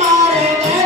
मारे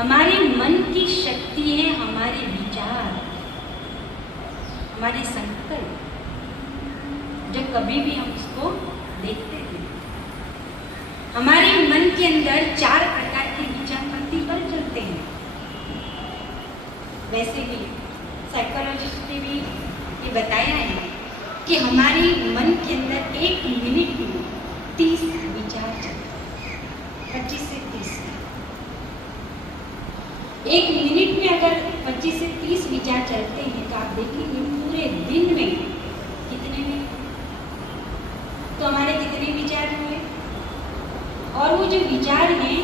हमारे मन की शक्ति है हमारे विचार, हमारे संकल्प। जब कभी भी हम उसको देखते हैं, हमारे मन के अंदर 4 प्रकार के विचार प्रतिपल चलते हैं। वैसे भी साइकोलॉजिस्ट ने भी ये बताया है कि हमारे मन के अंदर 1 मिनट में 30 विचार चलते हैं, 25 से 30। 1 मिनट में अगर 25 से 30 विचार चलते हैं तो आप देखेंगे पूरे दिन में कितने में, तो हमारे कितने विचार हुए। और वो जो विचार हैं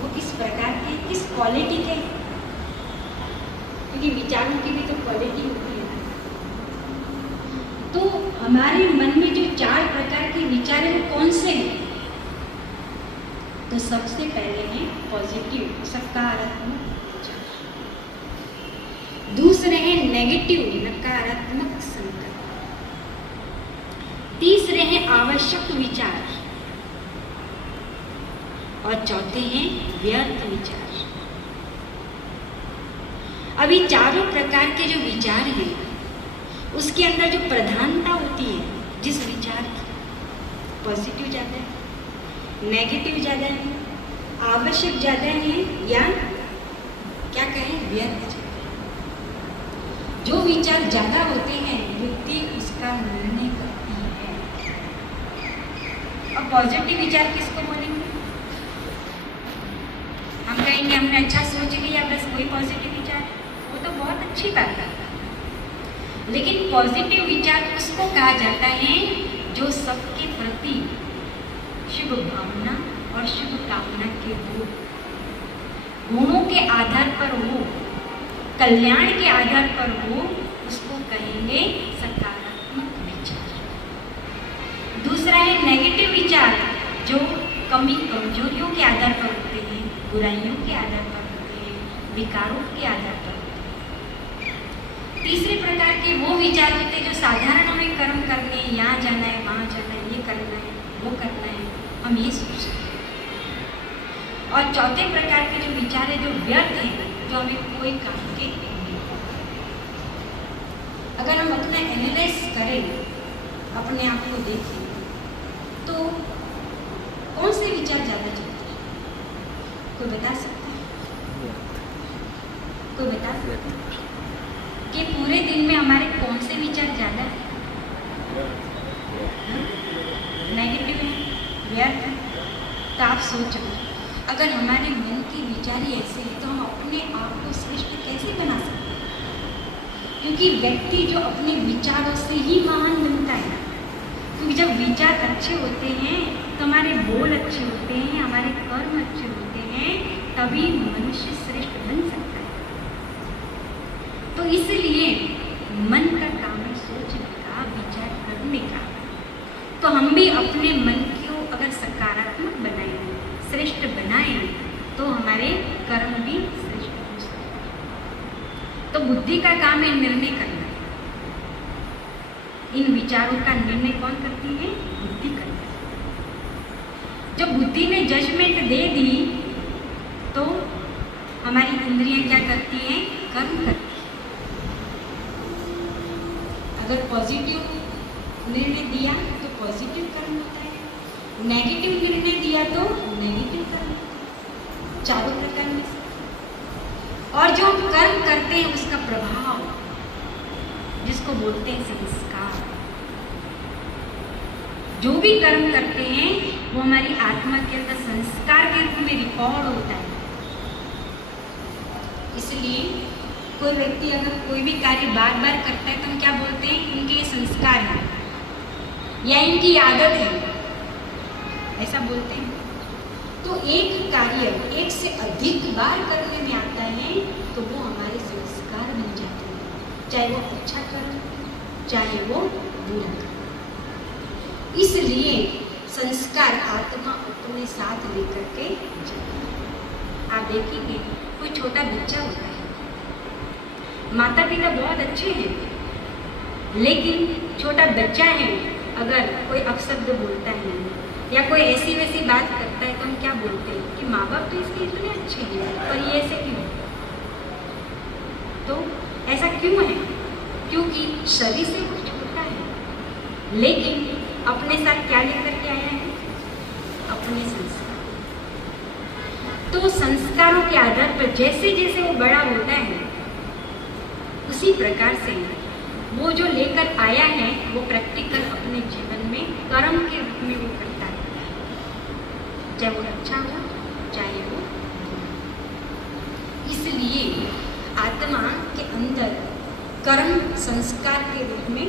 वो किस प्रकार के, किस क्वालिटी के, क्योंकि विचारों की भी तो क्वालिटी होती है। तो हमारे मन में जो 4 प्रकार के विचार हैं वो कौन से हैं? तो सबसे पहले हैं पॉजिटिव, सकारात्मक विचार। दूसरे हैं नेगेटिव, नकारात्मक संकल्प। तीसरे हैं आवश्यक विचार और चौथे हैं व्यर्थ विचार। अभी चारों प्रकार के जो विचार हैं उसके अंदर जो प्रधानता होती है जिस विचार की, पॉजिटिव ज़्यादा है, नेगेटिव ज़्यादा है, आवश्यक ज़्यादा है, या क्या कहें व्यर्थ ज़्यादा है। जो विचार ज़्यादा होते हैं बुद्धि उसका निर्णय करती है। और पॉजिटिव विचार किसको बोलेंगे? हम कहेंगे हमने अच्छा सोच लिया, बस कोई पॉजिटिव विचार, वो तो बहुत अच्छी बात है। लेकिन पॉजिटिव विचार उसको कहा जाता है जो सबके प्रति शुभ भावना और शुभ कामना के हो, गुणों के आधार पर हो, कल्याण के आधार पर हो, उसको कहेंगे सकारात्मक विचार। दूसरा है नेगेटिव विचार जो कमी कमजोरियों के आधार पर होते हैं, बुराइयों के आधार पर होते हैं, विकारों के आधार पर होते हैं। तीसरे प्रकार के वो विचार होते हैं जो साधारण हमें कर्म करने, यहाँ जाना है, वहाँ जाना है, ये करना है, वो करना है, हम ये सोचते हैं। और चौथे प्रकार के जो विचार है जो व्यर्थ है, जो हमें कोई काम के नहीं। अगर हम अपना एनालाइज करें, अपने आप को देखें, तो कौन से विचार ज़्यादा चलते हैं? कोई बता सकता है? कोई बता सकता है कि पूरे दिन में हमारे कौन से विचार ज़्यादा है? नेगेटिव है, व्यर्थ है। तो आप सोचो, अगर हमारे मन के विचार ही ऐसे हैं तो हम अपने आप को श्रेष्ठ कैसे बना सकते हैं? क्योंकि व्यक्ति जो अपने विचारों से ही महान बनता है। क्योंकि जब विचार अच्छे होते हैं तो हमारे बोल अच्छे होते हैं, हमारे कर्म अच्छे होते हैं, तभी मनुष्य श्रेष्ठ बन सकता है। तो इसलिए मन का काम है सोचने का, विचार करने का। तो हम भी अपने मन को अगर सकारात्मक बनाएं, श्रेष्ठ बनाएं, तो हमारे कर्म भी श्रेष्ठ हो सकते हैं। तो बुद्धि का काम है निर्णय करना। इन विचारों का निर्णय कौन करती है? बुद्धि करती है। जब बुद्धि ने जजमेंट दे दी तो हमारी इंद्रियां क्या करती हैं? कर्म करती हैं। अगर पॉजिटिव निर्णय दिया तो पॉजिटिव कर्म होता है, नेगेटिव निर्णय दिया तो नेगेटिव कर्म होता है। चारों प्रकार में से। और जो कर्म करते हैं उसका प्रभाव, जिसको बोलते हैं संस्कार, जो भी कर्म करते हैं वो हमारी आत्मा के अंदर संस्कार के रूप में रिकॉर्ड होता है। इसलिए कोई व्यक्ति अगर कोई भी कार्य बार बार करता है तो हम क्या बोलते हैं? इनके ये संस्कार है या इनकी आदत है, ऐसा बोलते हैं। तो एक कार्य एक से अधिक बार करने में आता है तो वो हमारे संस्कार बन जाते हैं, चाहे वो अच्छा कर्म, चाहे वो बुरा कर्म। इसलिए संस्कार आत्मा अपने साथ लेकर के चलती है। आप देखेंगे कोई छोटा बच्चा होता है, माता पिता बहुत अच्छे हैं, लेकिन छोटा बच्चा है अगर कोई अपशब्द बोलता है या कोई ऐसी वैसी बात करता है तो हम क्या बोलते हैं कि माँ बाप तो इसके इतने अच्छे हैं पर ये ऐसे क्यों तो ऐसा क्यों है? क्योंकि शरीर से कुछ होता है, लेकिन अपने साथ क्या लेकर के आया है? अपने संस्कार। तो संस्कारों के आधार पर जैसे जैसे वो बड़ा होता है, उसी प्रकार से वो जो लेकर आया है वो प्रैक्टिकल अपने जीवन में कर्म के रूप में वो करता रहता है, चाहे वो अच्छा हो चाहे वो। इसलिए आत्मा के अंदर कर्म संस्कार के रूप में,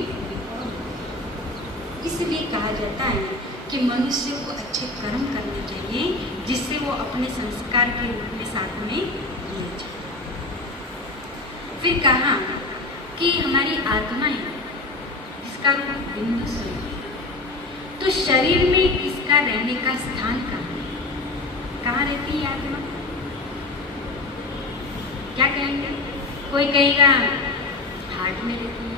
इसलिए कहा जाता है कि मनुष्य को अच्छे कर्म करने चाहिए जिससे वो अपने संस्कार के रूप में साथ में लिए जाए। फिर कहा कि हमारी आत्मा है जिसका रूप बिंदु स्वरूप है, तो शरीर में इसका रहने का स्थान कहाँ है? कहाँ रहती है आत्मा? क्या कहेंगे? कोई कहेगा हार्ट में रहती है,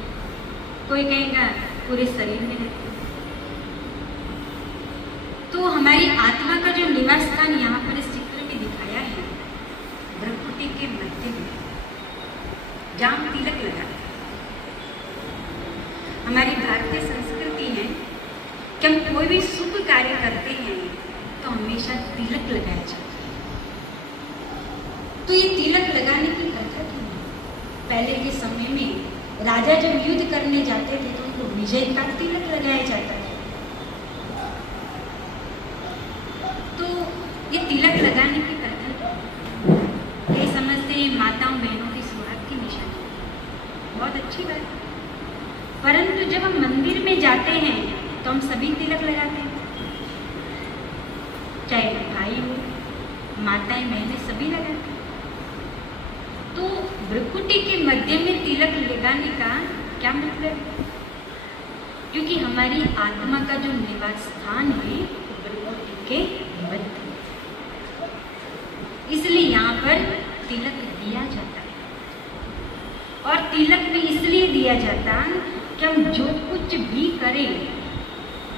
कोई कहेगा पूरे शरीर में रहती है। तो हमारी आत्मा का जो निवास स्थान यहाँ पर इस चित्र में दिखाया है, भ्रुकुटी के मध्य में, जहाँ तिलक लगा। हमारी भारतीय संस्कृति है कि हम कोई भी शुभ कार्य करते हैं तो हमेशा तिलक लगाया जाता है। तो ये तिलक लगाने की प्रथा क्यों है? पहले के समय में राजा जब युद्ध करने जाते थे तो उनको विजय का तिलक लगाया जाता था। तो ये तिलक लगाने की प्रथा क्यों? ये समझते हैं माताओं बहनों की सुहाग की निशानी, बहुत अच्छी बात है। परंतु जब हम मंदिर में जाते हैं तो हम सभी तिलक लगाते हैं, चाहे भाई हो, माताएं बहनें सभी लगाते हैं। तो भ्रुकुटी के मध्य में तिलक लगाने का क्या मतलब? क्योंकि हमारी आत्मा का जो निवास स्थान है भ्रुकुटी के मध्य, इसलिए यहाँ पर तिलक दिया जाता है। और तिलक भी इसलिए दिया जाता कि हम जो कुछ भी करें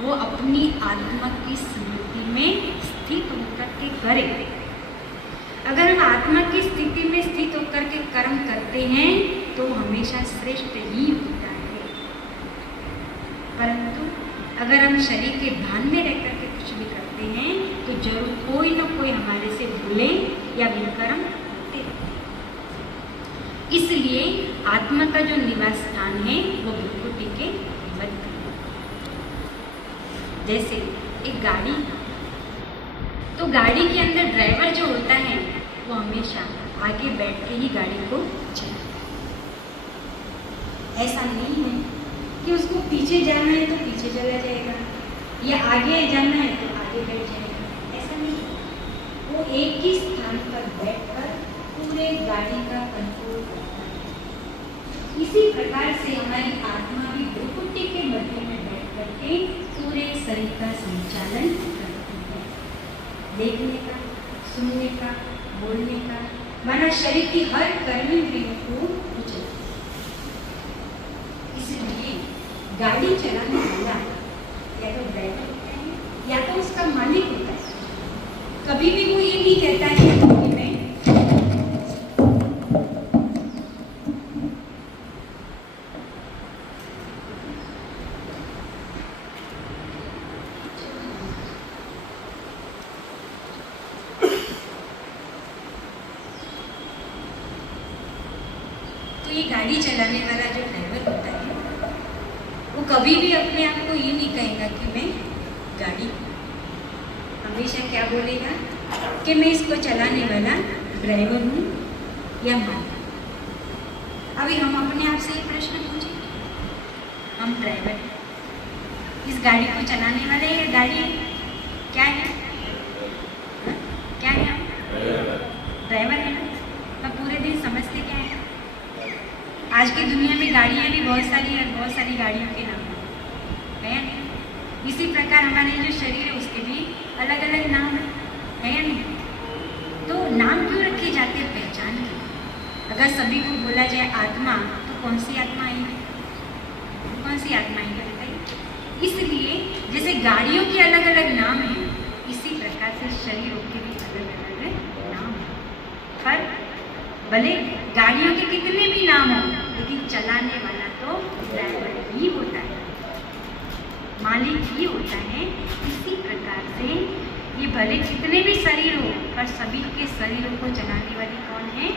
वो अपनी आत्मा की स्मृति में स्थित होकर के करें। अगर हम आत्मा की स्थिति में स्थित होकर के कर्म करते हैं तो हमेशा श्रेष्ठ ही होता है। परंतु अगर हम शरीर के भान में रह करके कुछ भी करते हैं तो जरूर कोई ना कोई हमारे से भूले या विकर्म होते रहते हैं। इसलिए आत्मा का जो निवास स्थान है वो भ्रुकुटी के मध्य। जैसे एक गाड़ी, तो गाड़ी के अंदर ड्राइवर जो होता है वो हमेशा आगे बैठ के ही गाड़ी को चलाता है। ऐसा नहीं है कि उसको पीछे जाना है तो पीछे चला जाएगा या आगे जाना है तो आगे बैठ जाएगा, ऐसा नहीं है। वो एक ही स्थान पर बैठकर पूरे गाड़ी का कंट्रोल करता है। इसी प्रकार से हमारी आत्मा भी भ्रुकुटी के मध्य में बैठ करके पूरे शरीर का संचालन करती है। देखने का, सुनने का, बोलने का, माना शरीर की हर कर्मेंद्रियों को चलाती है। इसलिए गाड़ी चलाने वाला या तो ड्राइवर होता है या तो उसका मालिक होता है। कभी भी वो ये नहीं कहता है कि मैं तो ये गाड़ी चलाने वाला जो ड्राइवर होता है वो कभी भी अपने आप को ये नहीं कहेगा कि मैं गाड़ी, हमेशा क्या बोलेगा कि मैं इसको चलाने वाला ड्राइवर हूँ या मालिक। अभी हम अपने आप से ये प्रश्न पूछें, हम ड्राइवर हैं, इस गाड़ी को चलाने वाले ये गाड़ी क्या है? हा? क्या है? ड्राइवर है ना। तो पूरे दिन समझते क्या है? आज की दुनिया में गाड़ियाँ भी बहुत सारी है, बहुत सारी गाड़ियों के नाम है या नहीं? इसी प्रकार हमारे जो शरीर है उसके भी अलग अलग नाम है या नहीं? तो नाम क्यों रखे जाते हैं? पहचान के। अगर सभी को बोला जाए आत्मा तो कौन सी आत्मा आएगी? कौन सी आत्मा आएगी बताइए? इसलिए जैसे गाड़ियों के अलग अलग नाम हैं, इसी प्रकार से शरीरों के भी अलग अलग नाम है। पर भले गाड़ियों के कितने भी नाम हो, लेकिन चलाने वाला तो ड्राइवर ही होता है, मालिक ही होता है। इसी प्रकार से ये भले कितने भी शरीर हो, पर सभी के शरीरों को चलाने वाली कौन है?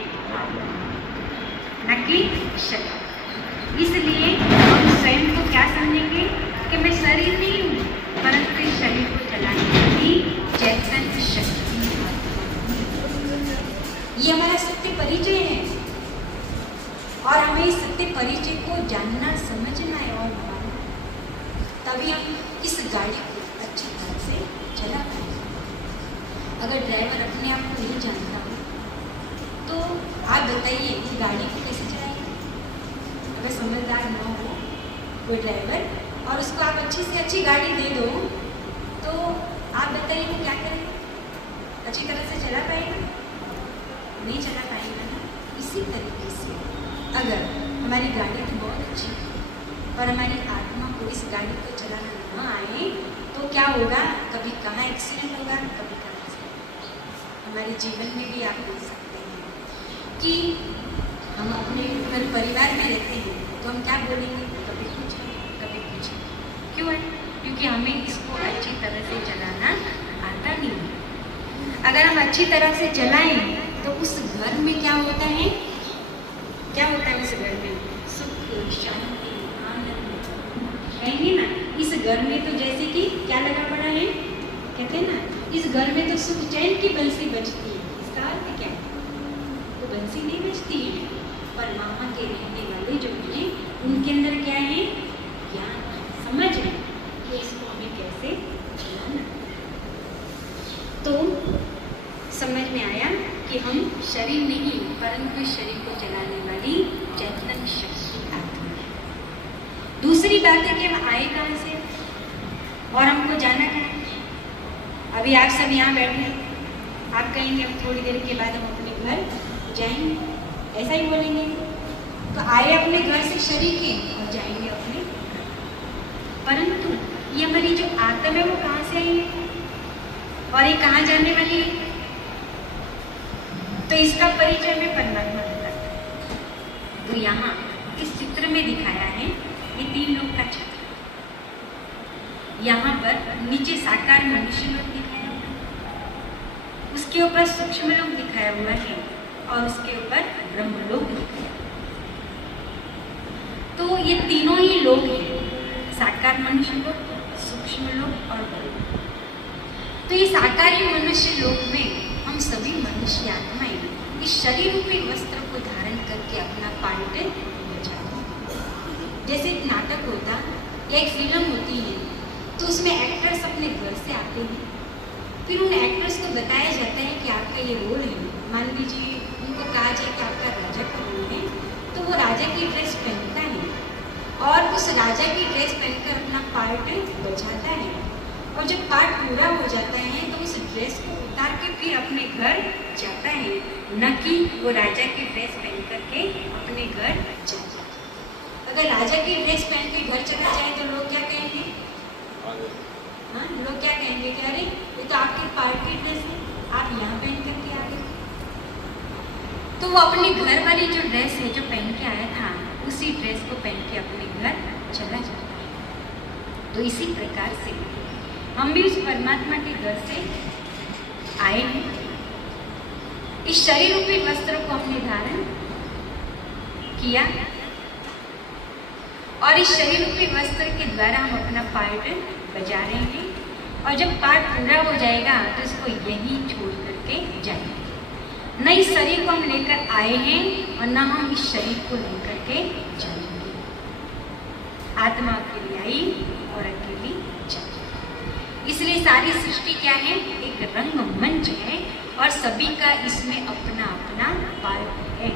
न कि शरीर। इसलिए हम स्वयं को क्या समझेंगे कि मैं शरीर नहीं हूँ, परंतु इस शरीर को चलाने वाली चैतन्य शक्ति, ये हमारा सत्य परिचय है। और हमें इस सत्य परिचय को जानना, समझना है और मानना, तभी हम इस गाड़ी को अच्छी तरह से चला पाएंगे। अगर ड्राइवर अपने आप को नहीं जानता हो तो आप बताइए कि गाड़ी को कैसे चलाएंगे? अगर समझदार न हो कोई ड्राइवर और उसको आप अच्छी से अच्छी गाड़ी दे दो तो आप बताइए वो क्या करेगा? अच्छी तरह से चला पाएगा? नहीं चला पाएगा ना। इसी तरीके से अगर हमारी गाड़ी तो बहुत अच्छी है पर हमारी आत्मा को इस गाड़ी को चलाना न आए तो क्या होगा? कभी कहाँ एक्सीडेंट होगा, कभी कहाँ एक्सीडेंट। हमारे जीवन में भी आप देख सकते हैं कि हम अपने घर परिवार में रहते हैं तो हम क्या बोलेंगे? कभी कुछ कभी कुछ। क्यों है? क्योंकि हमें इसको अच्छी तरह से चलाना आता नहीं है। अगर हम अच्छी तरह से चलाएं तो उस घर में क्या होता है? क्या होता है उस घर में? सुख, शांति, आनंद। कहेंगे ना, इस घर में तो जैसे कि क्या लगा पड़ा है? कहते हैं ना, इस घर में तो सुख चैन की बंसी बजती है। इसका अर्थ क्या है? तो बंसी नहीं बजती है, पर मामा के रहने वाले जो हैं उनके अंदर क्या है? ज्ञान, समझ है कि इसको हमें कैसे चलाना। तो समझ में आया कि हम शरीर नहीं परंतु शरीर को चलाने वाली चैतन्य शक्ति आत्मा है। दूसरी बात है कि हम आए कहाँ से और हमको जाना कहाँ है। अभी आप सब यहाँ बैठे हैं, आप कहेंगे अब थोड़ी देर के बाद हम अपने घर जाएंगे, ऐसा ही बोलेंगे। तो आए अपने घर से शरीर के और जाएंगे अपने, परंतु ये हमारी जो आत्मा है वो कहाँ से आई है और ये कहाँ जाने वाली है? तो इसका परिचय हमें परमात्मा देता है। तो यहाँ इस चित्र में दिखाया है ये 3 लोग का चित्र। यहाँ पर नीचे साकार मनुष्य लोग दिखाया हुआ है, उसके ऊपर सूक्ष्म लोग दिखाया हुआ है और उसके ऊपर ब्रह्म लोग दिखाया हुआ है। तो ये तीनों ही लोग हैं, साकार मनुष्य लोग, सूक्ष्म लोग और ब्रह्म। तो ये साकारी मनुष्य लोग में हम सभी मनुष्य आत्माएं इस शरीर रूपी वस्त्र को धारण करके अपना पार्ट बजाते हैं। जैसे एक नाटक होता या एक फिल्म होती है तो उसमें एक्टर्स अपने घर से आते हैं, फिर उन एक्टर्स को बताया जाता है कि आपका ये रोल है। मान लीजिए उनको कहा जाए कि आपका राजा का रोल है, तो वो राजा की ड्रेस पहनता है और उस राजा की ड्रेस पहनकर अपना पार्ट बजाता है। और जब पार्ट पूरा हो जाता है तो उस ड्रेस को उतार के फिर अपने घर जाता है, न कि वो राजा की ड्रेस पहन करके अपने घर जाता है। अगर राजा की ड्रेस पहन के घर चला जाए तो लोग क्या कहेंगे? हाँ, लोग क्या कहेंगे कि अरे ये तो आपकी पार्ट की ड्रेस है, आप यहाँ पहन करके आ गए। तो वो अपने घर वाली जो ड्रेस है जो पहन के आया था उसी ड्रेस को पहन के अपने घर चला जाता है। तो इसी प्रकार से हम भी उस परमात्मा के घर से आए हैं। इस शरीर रूपी वस्त्र को हमने धारण किया और इस शरीर रूपी वस्त्र के द्वारा हम अपना पार्ट बजा रहे हैं। और जब पार्ट पूरा हो जाएगा तो इसको यहीं छोड़ करके जाएंगे। न इस शरीर को हम लेकर आए हैं और न हम इस शरीर को लेकर के जाएंगे। आत्मा अकेली आई और अकेली जाएगी। इसलिए सारी सृष्टि क्या है? एक रंगमंच है और सभी का इसमें अपना अपना पार्ट है।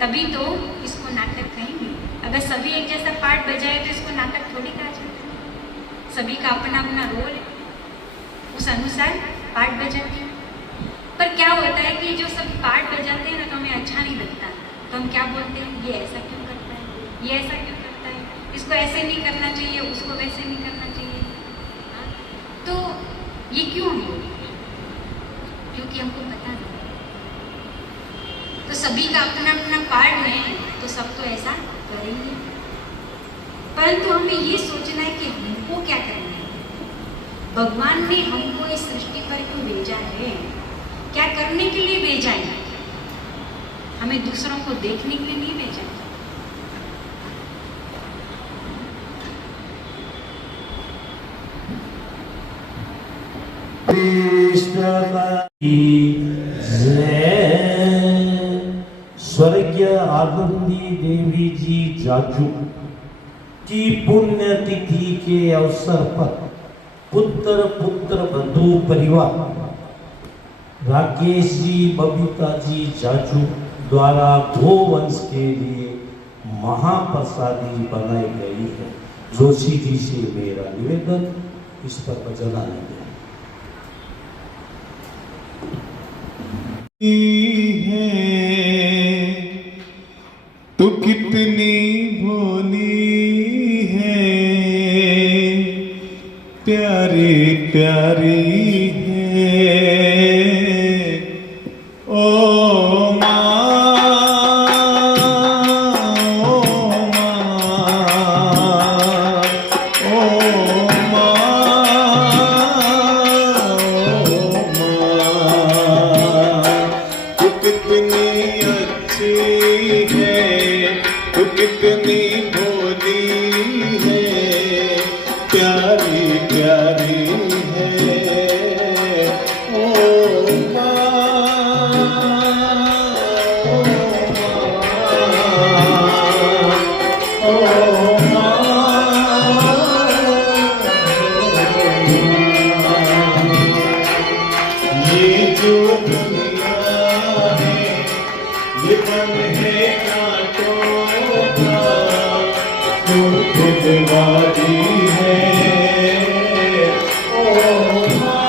तभी तो इसको नाटक कहेंगे। अगर सभी एक जैसा पार्ट बजाए तो इसको नाटक थोड़ी कहा जाता है। सभी का अपना अपना रोल है, उस अनुसार पार्ट बजाते हैं। पर क्या होता है कि जो सब पार्ट बजाते हैं ना तो हमें अच्छा नहीं लगता, तो हम क्या बोलते हैं? ये ऐसा क्यों करता है, ये ऐसा क्यों करता है, इसको ऐसे नहीं करना चाहिए, उसको वैसे नहीं करना चाहिए। हाँ? तो ये क्यों है? क्योंकि हमको पता नहीं। तो सभी का अपना अपना पार्ट है, तो सब तो ऐसा करेंगे। परंतु हमें ये सोचना है कि हमको क्या करना है, भगवान ने हमको इस सृष्टि पर क्यों भेजा है, क्या करने के लिए भेजा है। हमें दूसरों को देखने के लिए नहीं भेजा है। स्वर्गीय आनंदी देवी जी जाजू की पुण्यतिथि के अवसर पर पुत्र बंधु परिवार राकेश जी बबीता जी जाजू द्वारा गोवंश के लिए महाप्रसादी बनाई गई है। जोशी जी से मेरा निवेदन, इस पर बजाना नहीं है। तू कितनी भोली है, प्यारी प्यारी है। ओ माँ, ओ माँ, तू कितनी अच्छी है, तू कितनी भोली है, प्यारी प्यारी है। ओ माँ, ओ माँ, ये जो दुनिया है, ये मन है कांटों का, तू खुदवारी है। ओ माँ,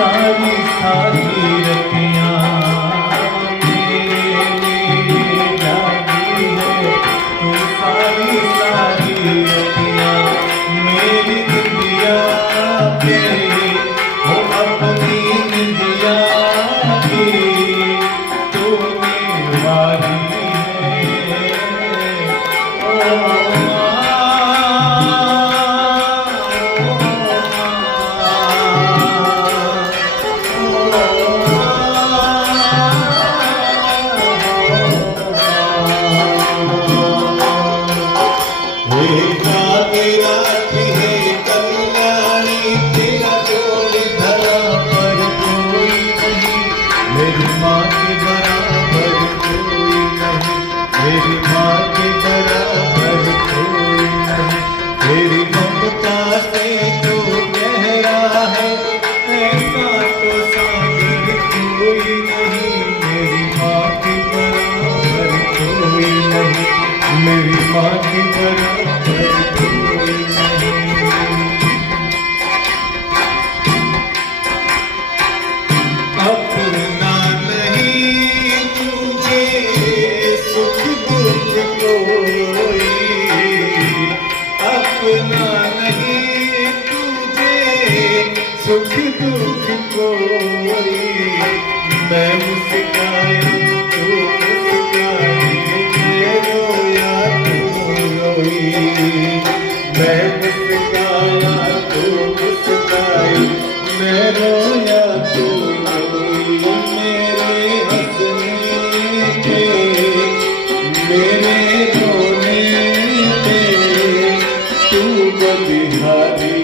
सारी सारी रतियाँ मेरे लिए जागी है। तू सारी सारी रतियाँ मेरी निंदिया तेरी, हो अपनी निंदिया की तूने वारी है। ओ मेरी माँ के बराबर कोई नहीं, मेरी माँ के बराबर कोई नहीं। तेरी ममता से जो गहरा है, ऐसा तो सागर कोई नहीं। मेरी माँ के बराबर कोई नहीं, मेरी माँ के बराबर कोई नहीं। अपना नहीं तुझे सुख दुख कोई, अपना नहीं तुझे सुख दुख कोई। मैं मुस्काया तू मुस्काई, मैं रोया तू रोई। मैं मुस्काया तू मुस्काई, मैं रोया तू रोई। मेरे हंसने पे, मेरे रोने पे तू बलिहारी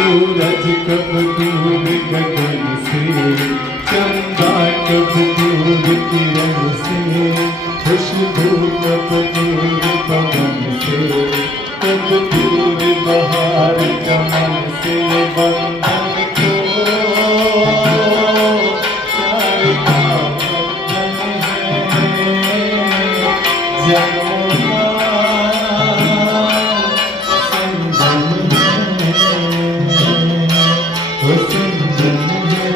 सूरज कब दूर गगन से, चंदा कब दूर किरण से, खुशबू कब दूर पवन से, कब दूर बहार चमन से। बंधन को प्यार का बंधन है, जन्मों का संगम है, वो संगम है।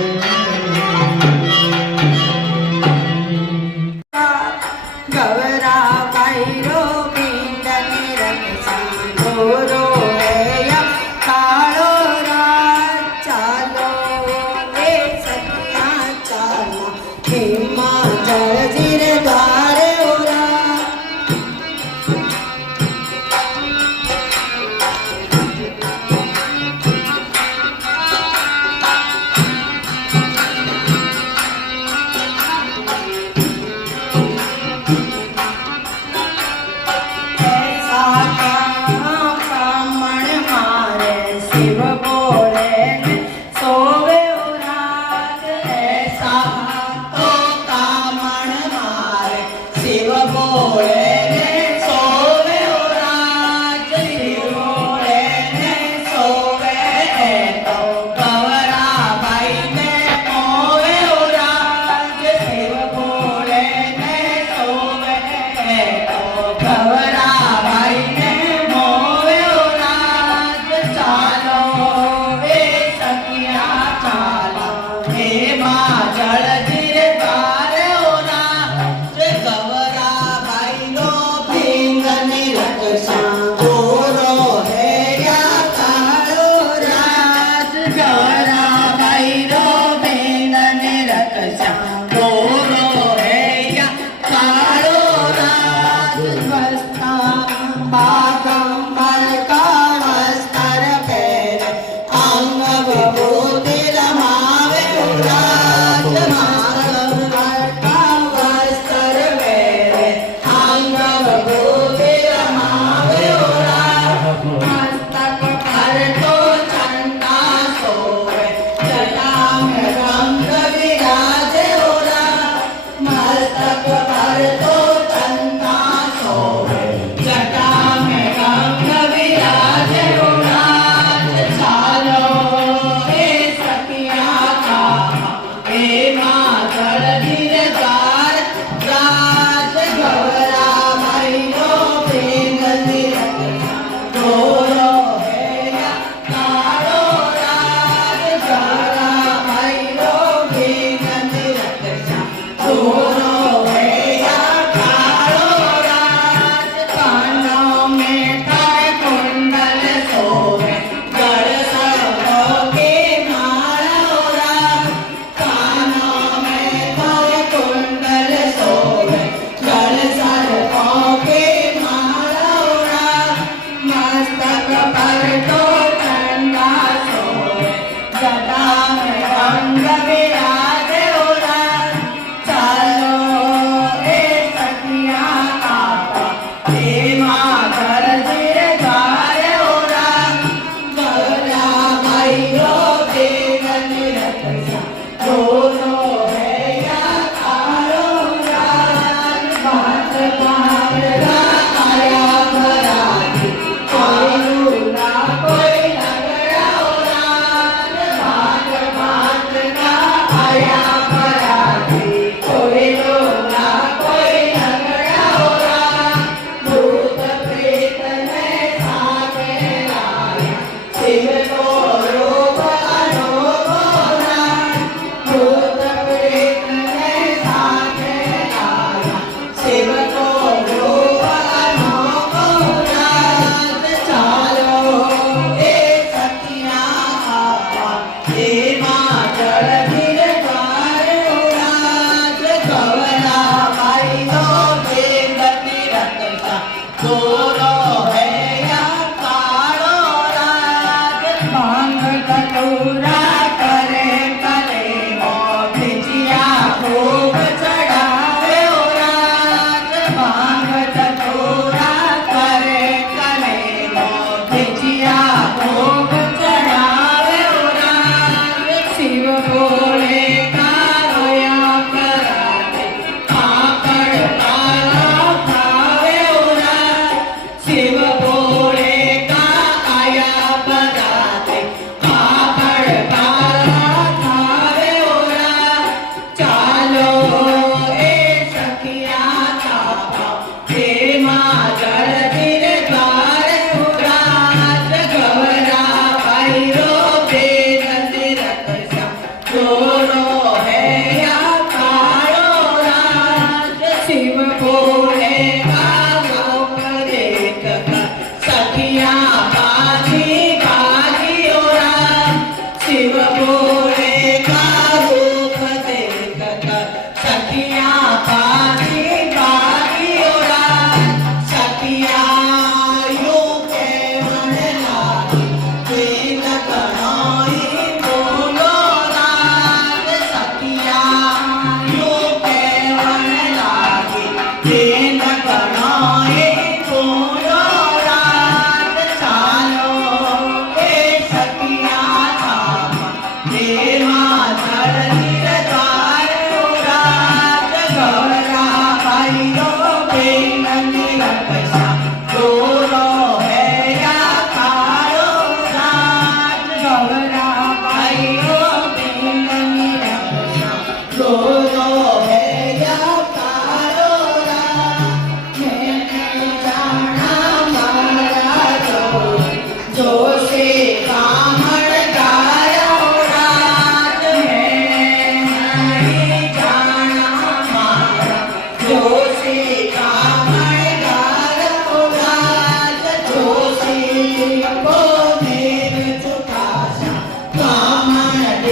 गवरा बाईरो मींडनी रक्षा गोरो है या कालो रात चालो ए सखिया चालो हिमाचल जिरे द्वारे उरा।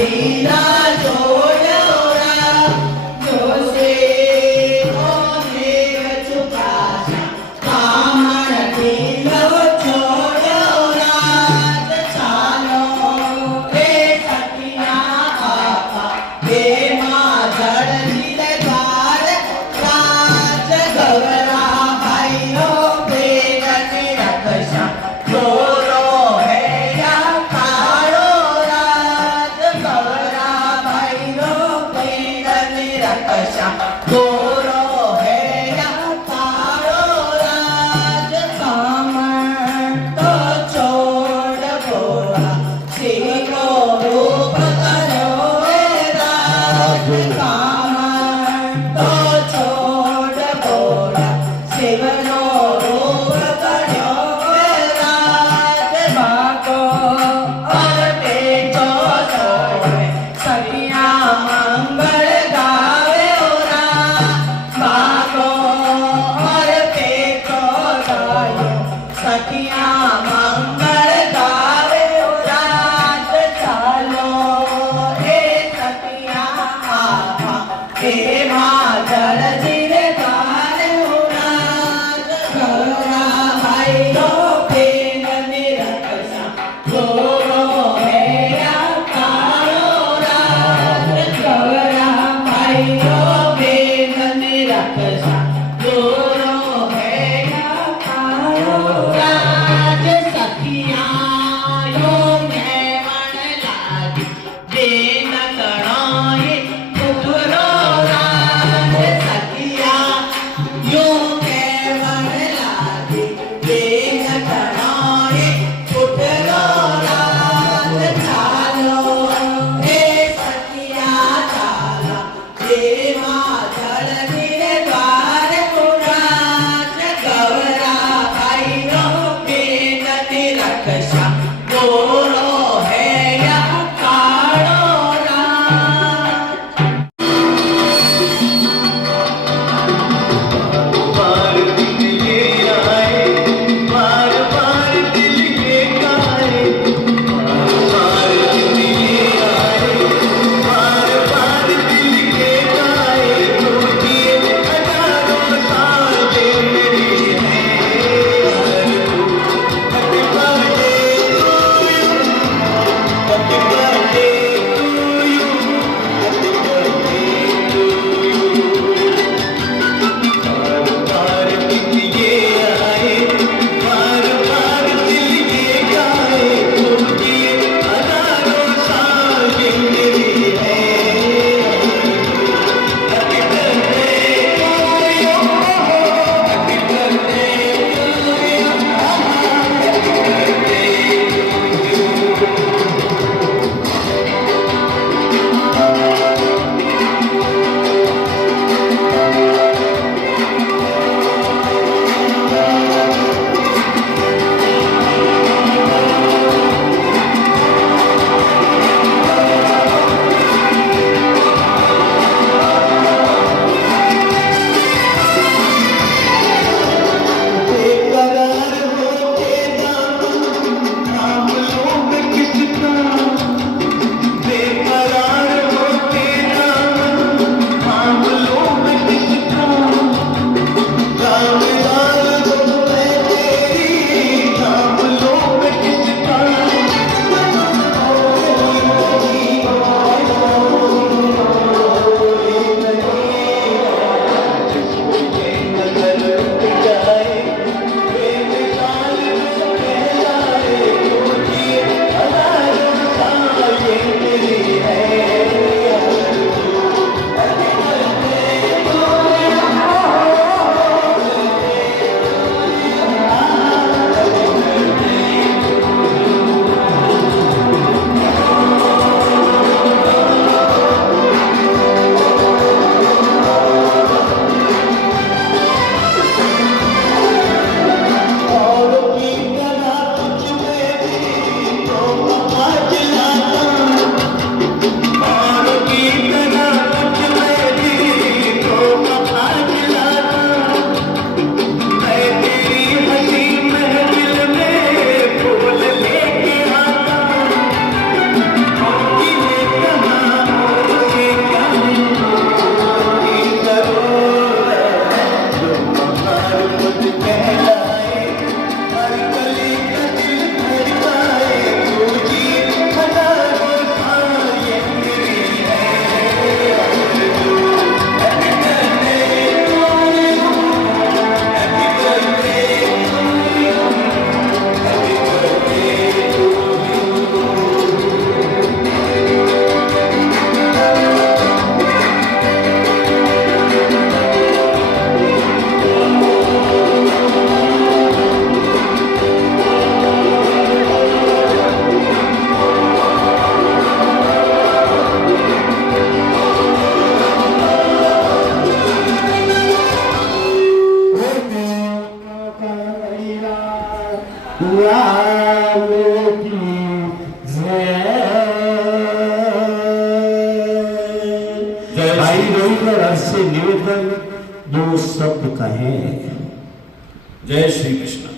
लीला जोड़ोरा जोसे ओने चुकाशा कामण लीलो जोड़ोरा चालो रे सखिया आपा हे मां जड़नी द्वार राज गवरा भाइयो बेगने रखशा जोरो है या कालो राज गवरा भाइयो बेगने रखशा जोरो है या कालो राज कामण तो छोड़ बोला सिरो रूप करो राज कामण तो छोड़ बोला सिरो रूप करो राज भागो और बेचो सोए सखिया मंगल गावे ओरा भागो और बेचो गायो सखिया मंगल गावे ओरा चालो रे सखिया आपा हे मां जलजी रे द्वार ओरा गौरा भाइयो बेगने रखशा जोरो है या कालो राज गौरा भाइयो बेगने रखशा जोरो है या कालो राज सखिया यो मेवण लागी बेन तणाए पुतरो राज सखिया यो मेवण लागी बेन तणाए पुतरो राज चालो हे सखिया चाला हे मां जलनी द्वार राज गवरा भाइयो बेगने रखशा जोरो है या कालो राज बार दिल ये आए बार बार दिल ये गाए बार दिल ये आए बार बार दिल ये गाए टूटिए हजारों साल दे मेरी है happy birthday to you happy birthday to you happy birthday to you बार बार दिल ये आए बार बार दिल ये गाए टूटिए हजारों साल जिंदगी है happy birthday to you happy birthday to you happy birthday to you जोड़कर अर्से निवेदन दो शब्द कहें। जय श्री कृष्ण।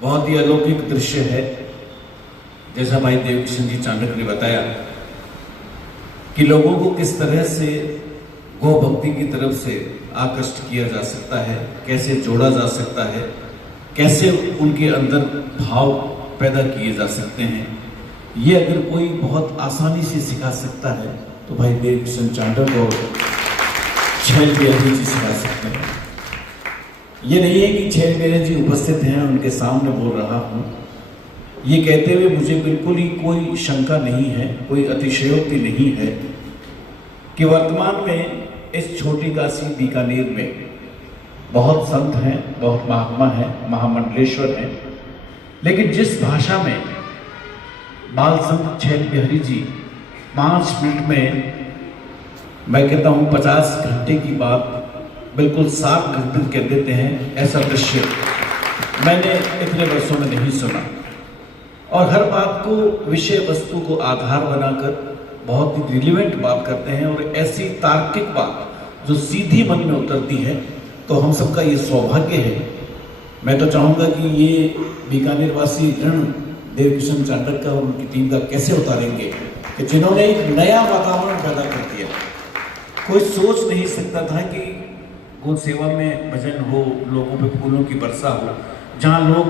बहुत ही अलौकिक दृश्य है। जैसा भाई देवकिशन जी चांडक ने बताया कि लोगों को किस तरह से गो भक्ति की तरफ से आकृष्ट किया जा सकता है, कैसे जोड़ा जा सकता है, कैसे उनके अंदर भाव पैदा किए जा सकते हैं। ये अगर कोई बहुत आसानी से सिखा सकता है तो भाई देवकिशन चांडक और छैल बिहारी जी सिखा सकते हैं। ये नहीं है कि छैल बिहारी जी उपस्थित हैं, उनके सामने बोल रहा हूँ। ये कहते हुए मुझे बिल्कुल ही कोई शंका नहीं है, कोई अतिशयोक्ति नहीं है कि वर्तमान में इस छोटी काशी बीकानेर में बहुत संत हैं, बहुत महात्मा हैं, महामंडलेश्वर हैं, लेकिन जिस भाषा में बाल संत छैल बिहारी जी 5 मिनट में, मैं कहता हूँ 50 घंटे की बात बिल्कुल साफ घंटे कर देते हैं, ऐसा दृश्य मैंने इतने वर्षों में नहीं सुना। और हर बात को, विषय वस्तु को आधार बनाकर बहुत ही रिलेवेंट बात करते हैं, और ऐसी तार्किक बात जो सीधी मन में उतरती है, तो हम सबका ये सौभाग्य है। मैं तो चाहूँगा कि ये बीकानेर वासी ऋण देवकिशन चांडक का और उनकी टीम का कैसे उतारेंगे कि जिन्होंने एक नया वातावरण पैदा कर दिया। कोई सोच नहीं सकता था कि गौ सेवा में भजन हो, लोगों पे फूलों की वर्षा हो, जहाँ लोग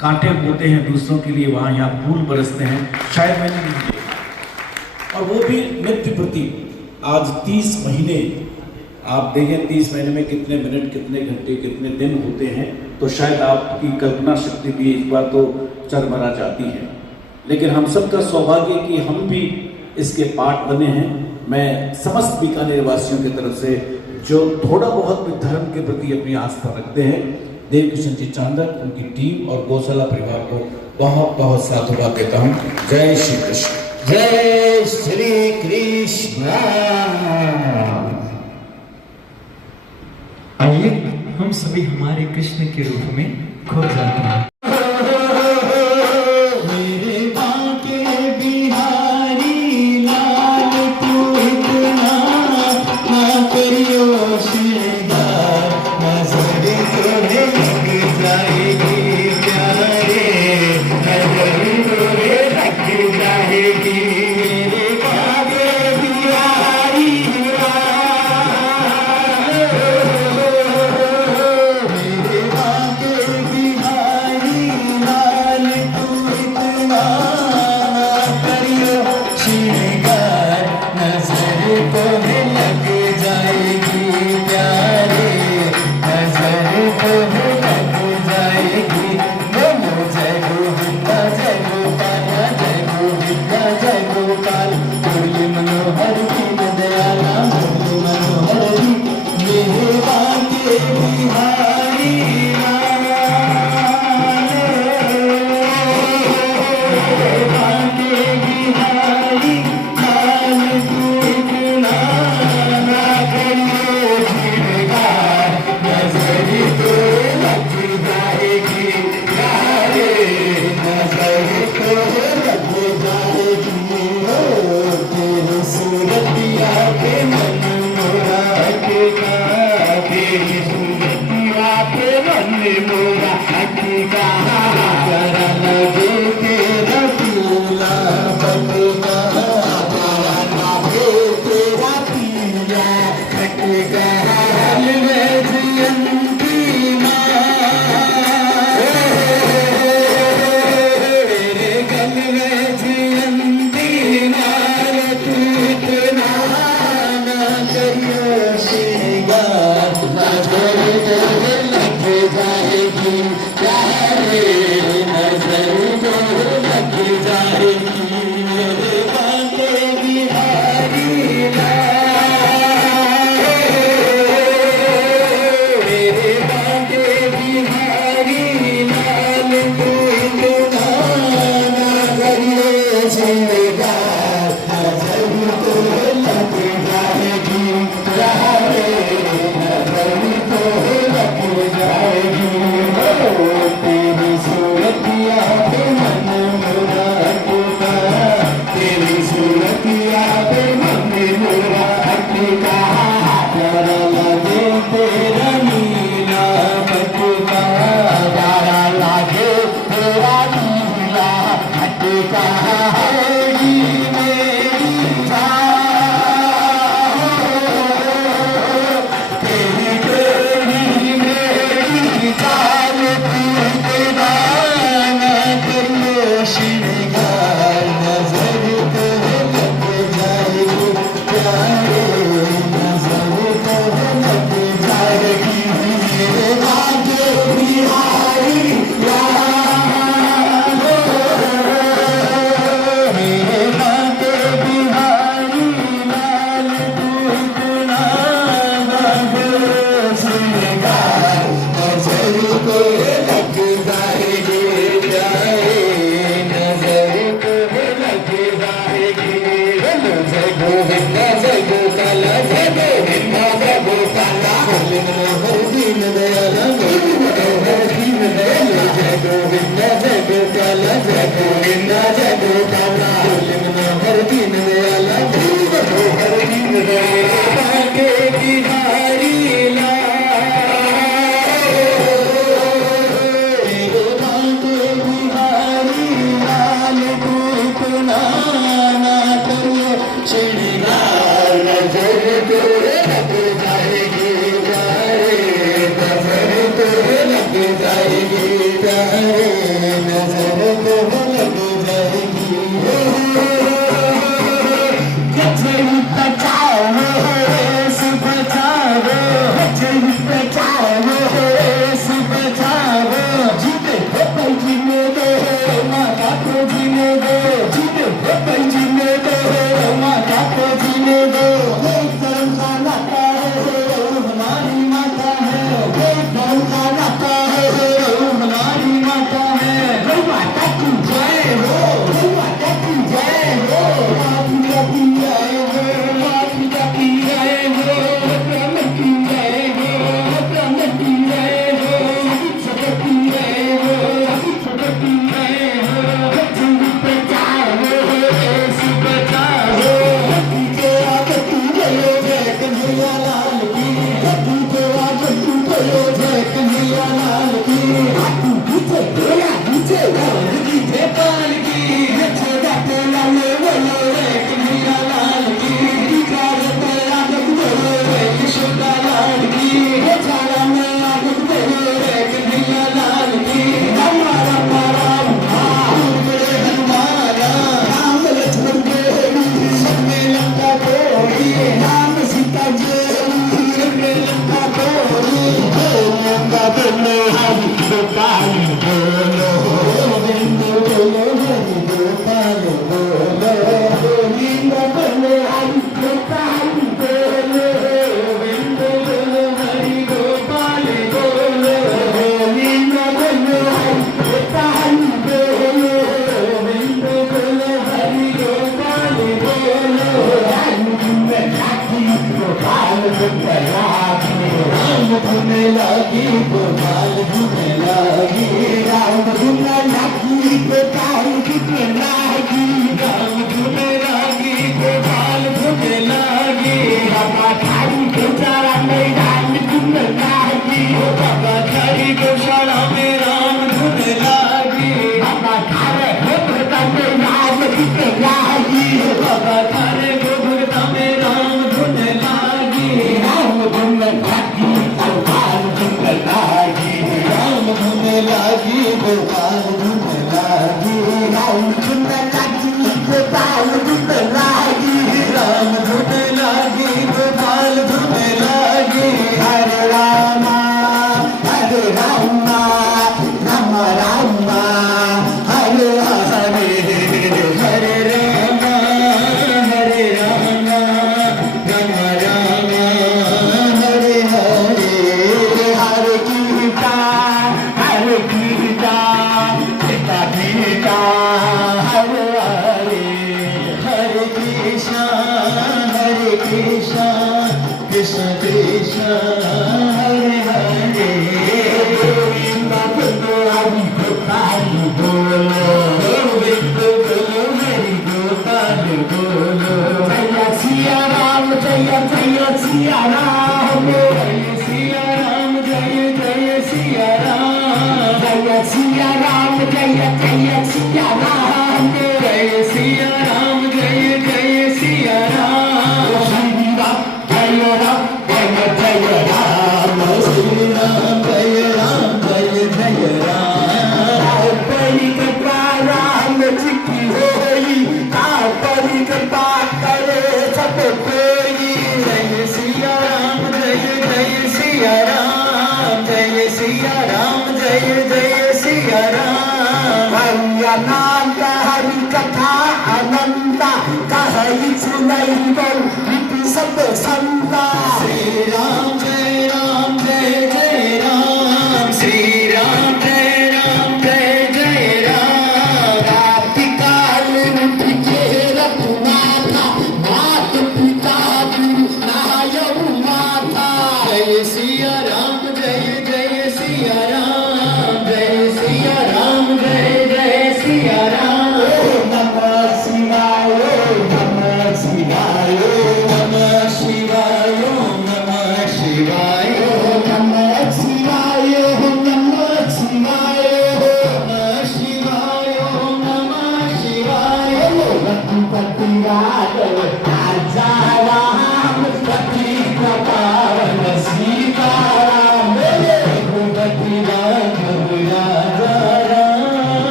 कांटे बोते हैं दूसरों के लिए, वहाँ यहाँ फूल बरसते हैं, शायद मैंने नहीं देखा। और वो भी नित्य प्रति। आज 30 महीने आप देखें, 30 महीने में कितने मिनट, कितने घंटे, कितने दिन होते हैं, तो शायद आपकी कल्पना शक्ति भी इस बार तो चरमरा जाती है। लेकिन हम सबका सौभाग्य कि हम भी इसके पार्ट बने हैं। मैं समस्त बीकानेर वासियों की तरफ से जो थोड़ा बहुत भी धर्म के प्रति अपनी आस्था रखते हैं, देवकिशन जी चांडक, उनकी टीम और गौशाला परिवार को बहुत बहुत साधुवाद देता हूँ। जय श्री कृष्ण। जय श्री कृष्ण। आइए हम सभी हमारे कृष्ण के रूप में खो जाते हैं। मेरे बांके बिहारी लाल तू इतना ना करियो श्रृंगार, नजर तोड़े लग जाएगी प्यारे, नजर तोड़े लग जाएगी। मेरे बांके बिहारी मेरे बांके बिहारी गोविंद जय गोपाल जय गोविंद जय गोपाल मुरली मनोहर दीन दयाल मुरली मनोहर दीन दयाल जय गोविंद जय गोपाल जय गोविंद जय गोपाल मुरली मनोहर दीन दयाल मुरली मनोहर दीन दयाल के बिहारी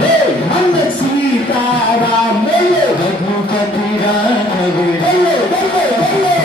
हे मन सीताराम बोलो रघुपति राघव बोलो बोलो बोलो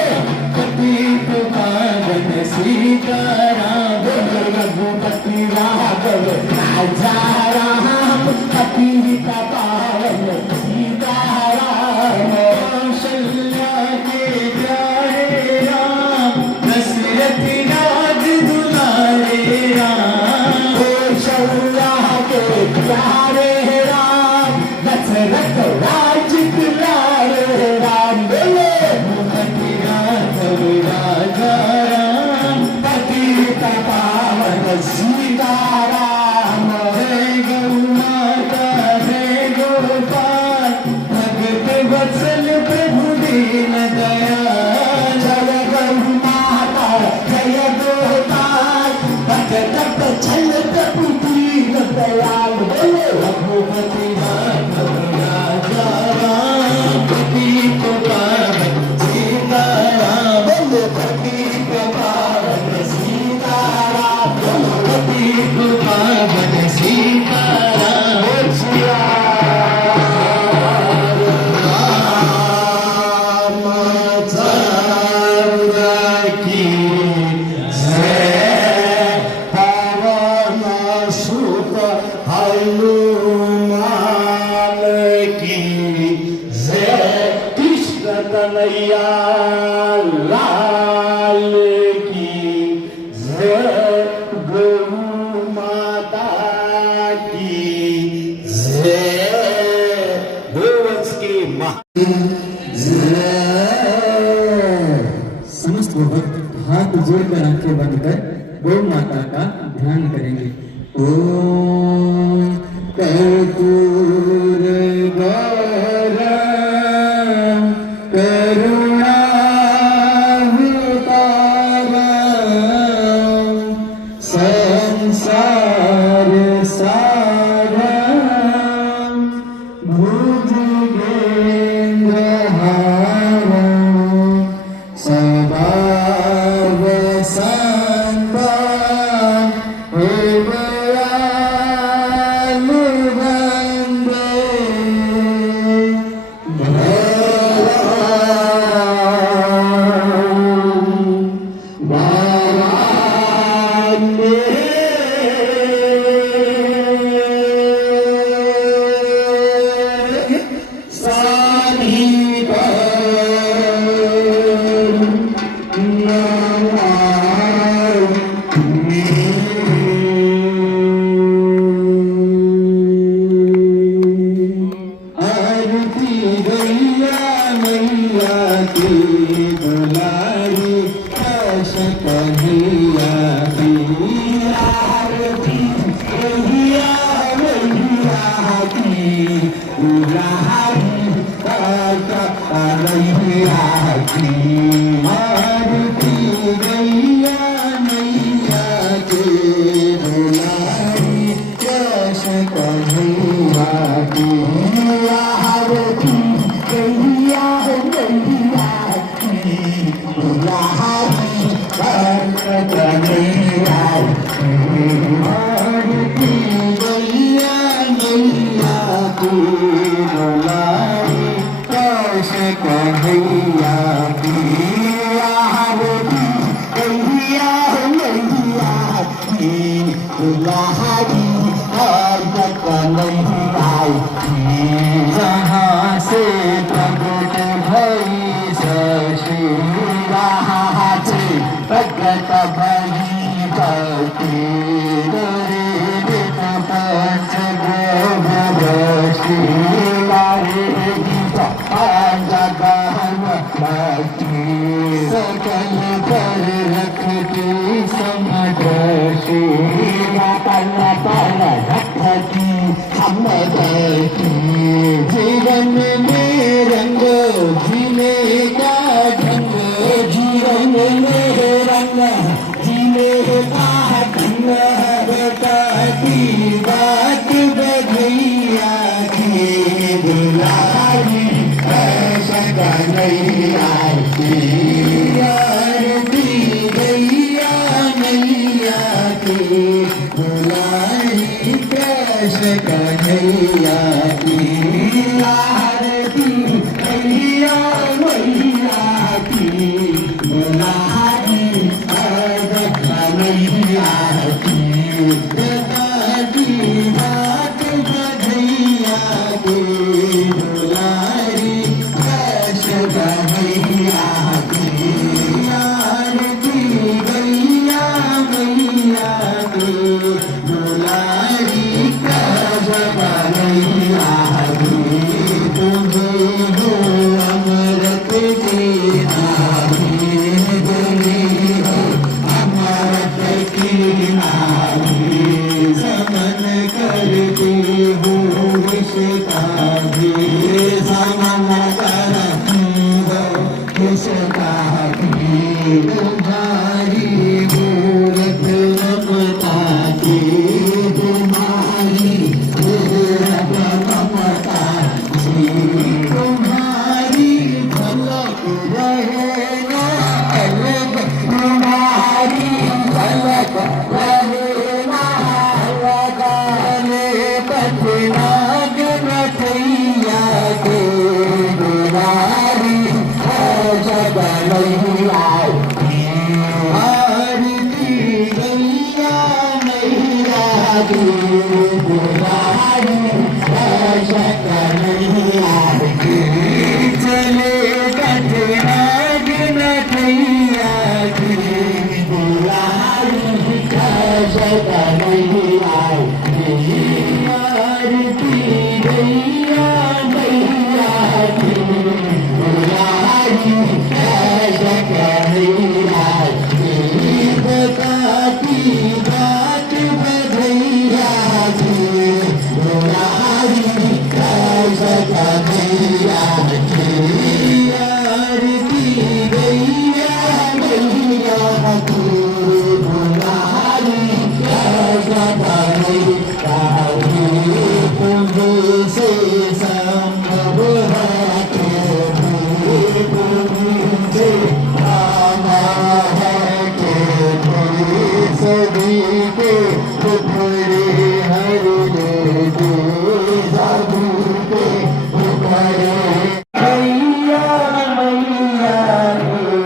पतित पावन सीताराम बोलो रघुपति राघव राजा राम पतित पावन सीताराम कौशल्या के प्यारे राम दशरथ राज दुलारे राम कौशल्या के प्यारे राम दशरथ राज दुलारे राम बोलो रघुपति राघव राजा राम पतित पावन सीताराम जय गौ माता जय गोपाल भगत वत्सल प्रभु दीन दयाल जय गौ माता जय गोपाल भगत वत्सल प्रभु दीन दयाल बोलो रघुपति राघव राजा राम पतित पावन सीताराम बोलो पतित पावन सीताराम बोलो पतित पावन सीताराम सिया रामचंद्र की जय पवन सुत हनुमान की जय कृष्ण कन्हैया लाल की जय गौ माता की जय गोवंश के समस्त भक्त हाथ जोड़कर आंखें बंद कर गौ माता का ध्यान करेंगे। ओम कर्पूर गौरम करुणावतारम संसार सारम भुजगेन्द्रहारम सदा वसन्तं हृदयालु वन्दे आरती गैया मैया की दुलारी कश कन्हैया की आरती गैया मैया की दुलारी कश कन्हैया की आरती गैया मैया की दुलारी कश कन्हैया की आरती गैया मैया की दुलारी कश कन्हैया की आरती गैया मैया की दुलारी कश कन्हैया की आरती गैया मैया की दुलारी कश कन्हैया की जहाँ से प्रगट भई शशि राजे प्रगट भई भक्ति रे पंच गोष्ठी लारे जगन भक्ति सकल पर रखती समदर्शी पल पल रखती समदर्शी जीवन में रंग जीने का ढंग जीवन में रंग जीने का ढंग बताती बात बधैया की दुलारी ऐसा कन्हैया की आरती गैया मैया की दुलारी कैसे कन्हैया आरती मैया मैया की दुलारी अरबा मैया की दादी बात बधैया की दुलारी अरबा मैया की आरती मैया मैया की दुलारी अरबा मैया की तुम्हें हो अमृत देना अमृत की नारी समन करती हूँ विषता भी समन करती हो विषता भी तुम्हारी मूर्त ममता की तुम्हारी मूर्त ममता की तुम्हारी झलक रहे ना अलग तुम्हारी झलक रहे ना अलग रे बचना गनथैया के दुलारी जग मैया आरती गैया मैया की दुलारी जग मैया की चले बचना गनथैया की दुलारी जग मैया की आरती गैया मैया की दुलारी जग मैया की बताती बात बधैया की दुलारी जग मैया की आरती गैया मैया की दुलारी जग मैया की तुमसे संभव है कि तुमसे आना है कि सभी के टुकड़े हर ले दे सभी के टुकड़े मैया मैया रे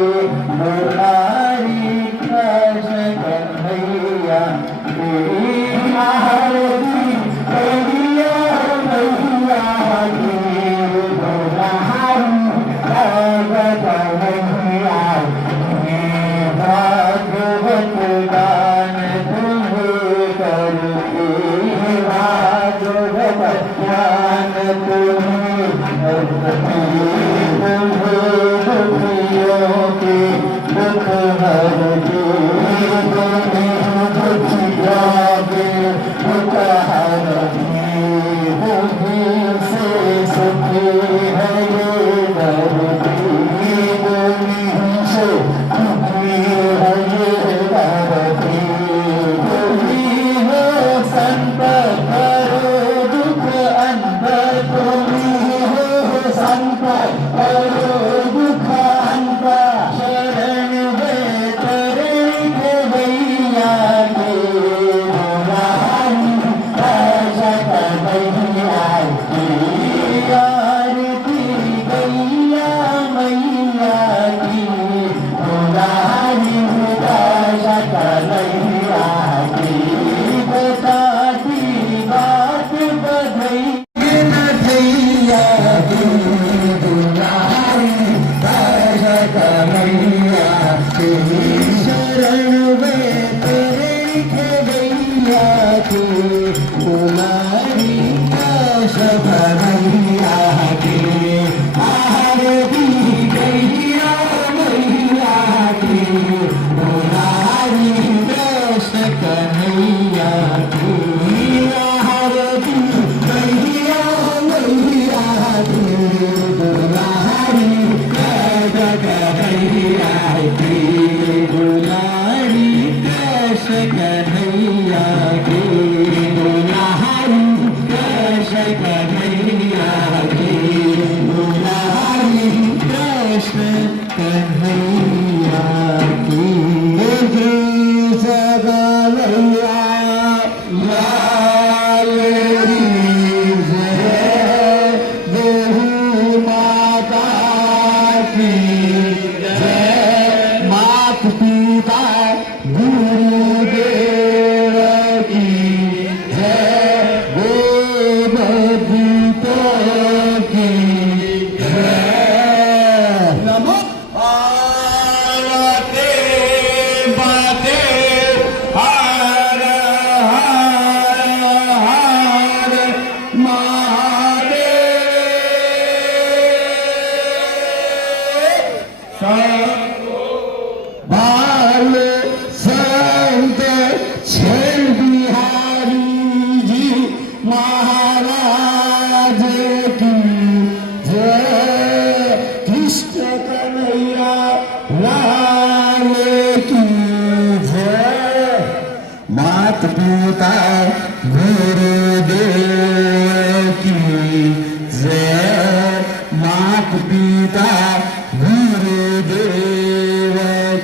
दुलारी जग मैया की आरती मैया मैया की दुलारी जग मैया की भागवत गान तुम्हें करके भागवत गान तुम्हें करके दुखियों के दुख हरके दुखिया के दुख हरके दुखी से सुखी है ये धरती दुखी से सुखी है ये धरती दुखी हो संत करो दुख अंतर तुम्ही हो संत करो दुख अंतर शरण वे तेरे के भैया के दुलारी जग मैया की आरती गैया मैया की दुलारी जग मैया की बताती बात बधैया की दुलारी जग मैया की शरण वे तेरे के भैया की दुलारी जग मैया की आरती गैया मैया की दुलारी जग मैया की आरती गैया मैया की दुलारी जग मैया की दुलारी जग मैया की दुलारी जग मैया की दुलारी जग मैया की जग मैया लाल री जय जय की जय, कृष्ण कन्हैया लाल की जय। मात पिता गुरुदेव की जय, मात पिता गुरुदेव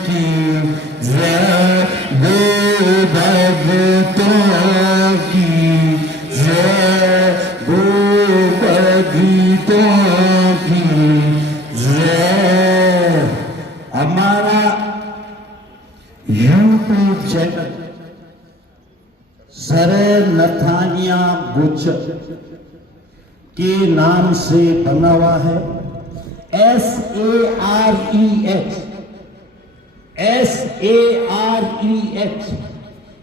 की जय, गो भक्तों की जय, गो भक्तों की जय। हमारा यूट्यूब चैनल सरे नथानिया गुजर के नाम से बना हुआ है। SAREH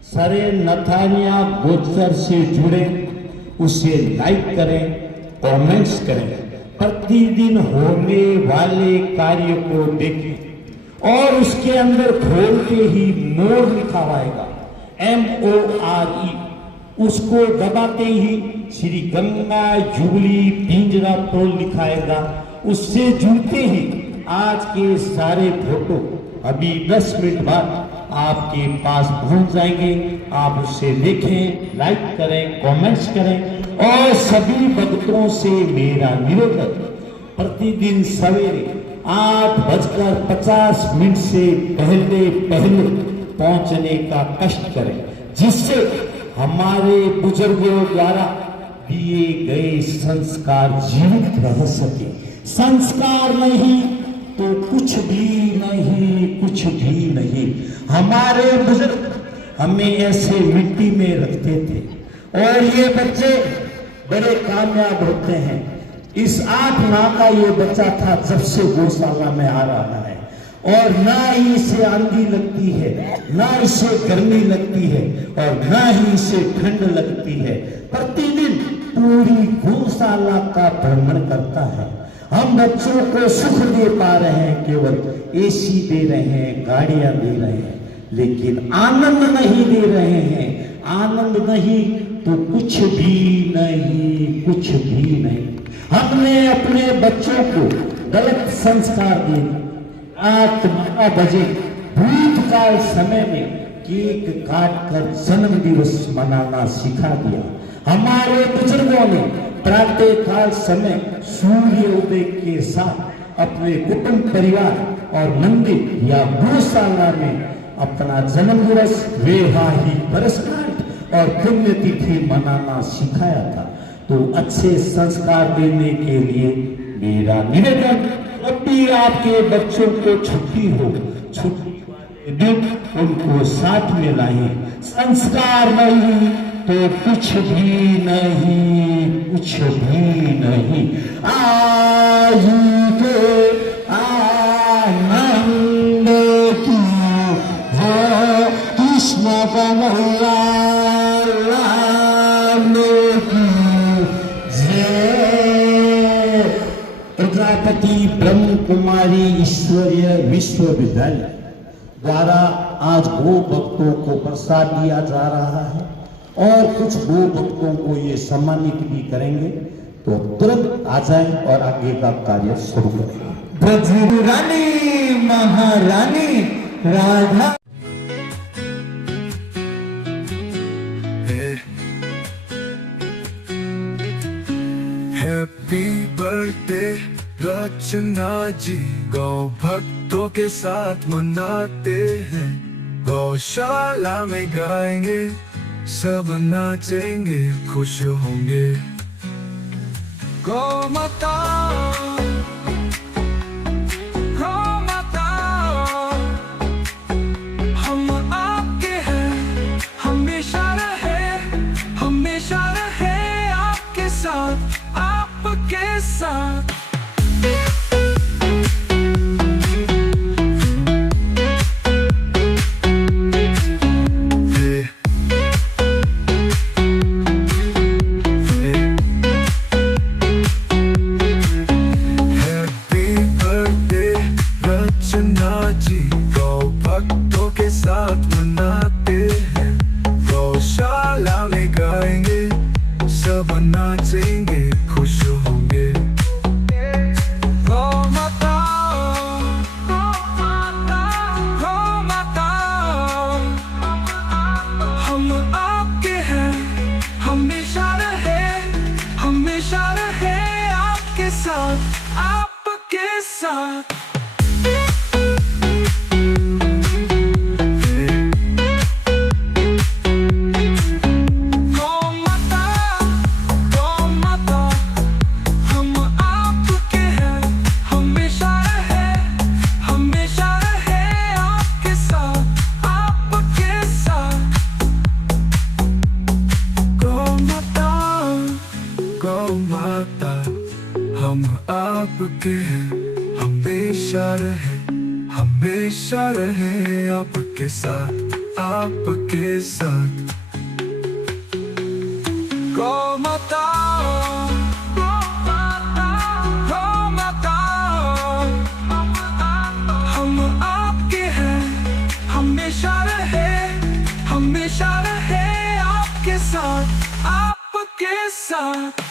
सरे नथानिया गुजर से जुड़े, उसे लाइक करें, कमेंट्स करें, प्रतिदिन होने वाले कार्य को देखें और उसके अंदर खोलते ही मोर लिखा आएगा, MORE, उसको दबाते ही श्री गंगा जुबली पिंजरा तोड़ लिखाएगा। उससे जुड़ते ही आज के सारे फोटो अभी 10 मिनट बाद आपके पास पहुंच जाएंगे। आप उसे देखें, लाइक करें, कमेंट्स करें और सभी भक्तों से मेरा निवेदन, प्रतिदिन सवेरे 8:50 से पहले पहुंचने का कष्ट करें, जिससे हमारे बुजुर्गों द्वारा दिए गए संस्कार जीवित रह सके। संस्कार नहीं तो कुछ भी नहीं, कुछ भी नहीं। हमारे बुजुर्ग हमें ऐसे मिट्टी में रखते थे और ये बच्चे बड़े कामयाब होते हैं। इस 8 माह का ये बच्चा था जब से गौशाला में आ रहा है और ना ही इसे आंधी लगती है, ना इसे गर्मी लगती है और ना ही इसे ठंड लगती है। प्रतिदिन पूरी गौशाला का भ्रमण करता है। हम बच्चों को सुख दे पा रहे हैं, केवल एसी दे रहे हैं, गाड़ियां दे रहे हैं, लेकिन आनंद नहीं दे रहे हैं। आनंद नहीं तो कुछ भी नहीं, कुछ भी नहीं। हमने अपने बच्चों को गलत संस्कार दिए। 8 बजे भूतकाल समय में केक काट कर जन्म दिवस मनाना सिखा दिया। हमारे बुजुर्गों ने प्रातः काल समय सूर्योदय के साथ अपने कुटुंब परिवार और मंदिर या गौशाला में अपना जन्म दिवस, वैवाहिक वर्षगांठ और पुण्यतिथि मनाना सिखाया था। तो अच्छे संस्कार देने के लिए मेरा निवेदन, जब भी आपके बच्चों को छुट्टी हो, छुट्टी वाले दिन उनको साथ में लाएं। संस्कार नहीं तो कुछ भी नहीं, कुछ भी नहीं। आज के आनंद की जय, कृष्ण कन्हैया लाल की जय। प्रजापति ब्रह्म कुमारी ईश्वरीय विश्वविद्यालय द्वारा आज गो भक्तों को प्रसाद दिया जा रहा है और कुछ गो भक्तों को ये सम्मानित भी करेंगे। तो तुरंत आ जाए और आगे का कार्य शुरू करें। ब्रज रानी महारानी राधा। हैप्पी बर्थडे रचना जी, गौ भक्तों के साथ मनाते हैं। गौशाला में गाएंगे, सब नाचेंगे, खुश होंगे। गौ माता, गौ माता, हम आपके हैं, हमेशा रहे आपके साथ, आपके साथ। Sing जाएंगे, खुश होंगे। गौ माता, गौ माता, गौ माता, हम आपके हैं, हमेशा रहे आपके साथ, आपके साथ। हम आपके हैं, हमेशा रहे आपके साथ, आपके साथ। गौ माता, गौ माता, गौ माता, हम आपके हैं, हमेशा रहे आपके साथ, आपके साथ।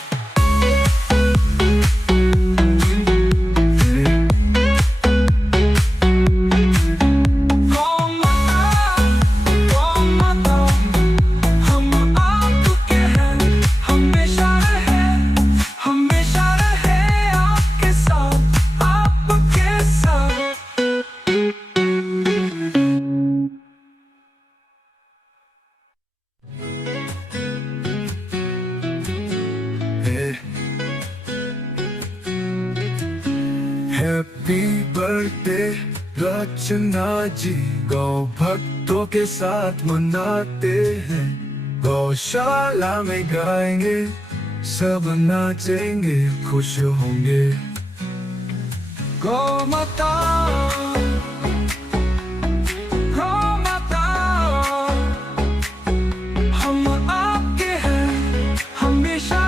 हैप्पी बर्थडे रचना जी, गौ भक्तों के साथ मनाते हैं। गौशाला में गाएंगे, सब नाचेंगे, खुश होंगे। गौ माता, गौ माता, हम आपके हैं, हमेशा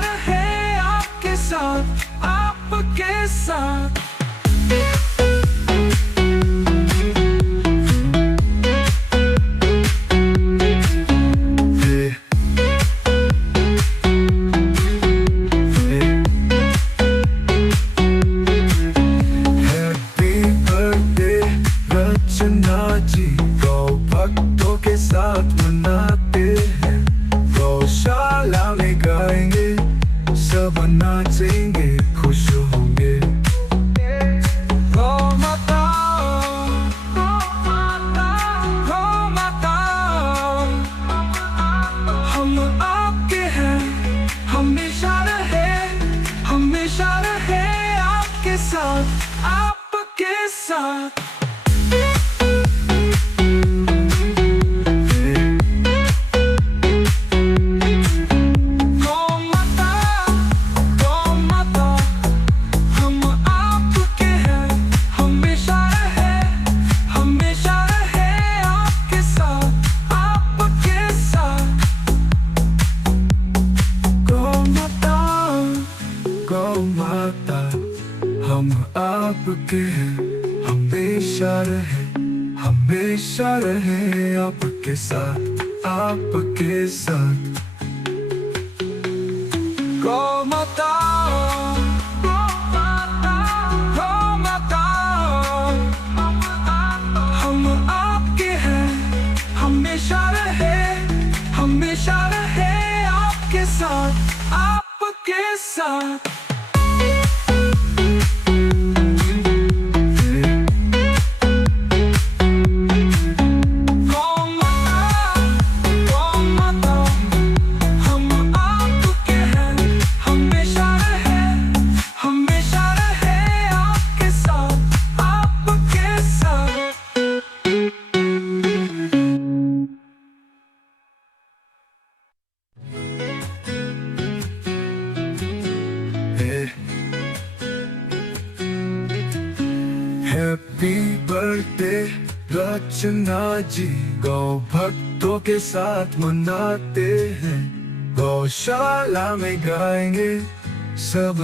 रहे आपके साथ, आपके साथ। हैप्पी बर्थडे रचना जी, गौ भक्तों के साथ मनाते हैं। गौशाला में गाएंगे, सब नाचेंगे, खुश होंगे। गौ माता, गौ माता, गौ माता, हम आपके हैं, हमेशा रहे आपके साथ, आपके साथ। गौ माता, हम आपके हैं, हमेशा रहे आपके साथ, आपके साथ। गौ माता, गौ माता, गौ माता, हम आपके हैं, हमेशा रहे आपके साथ, आपके साथ। हैप्पी बर्थडे रचना जी, गौ भक्तों के साथ मनाते हैं। गौशाला में गाएंगे, सब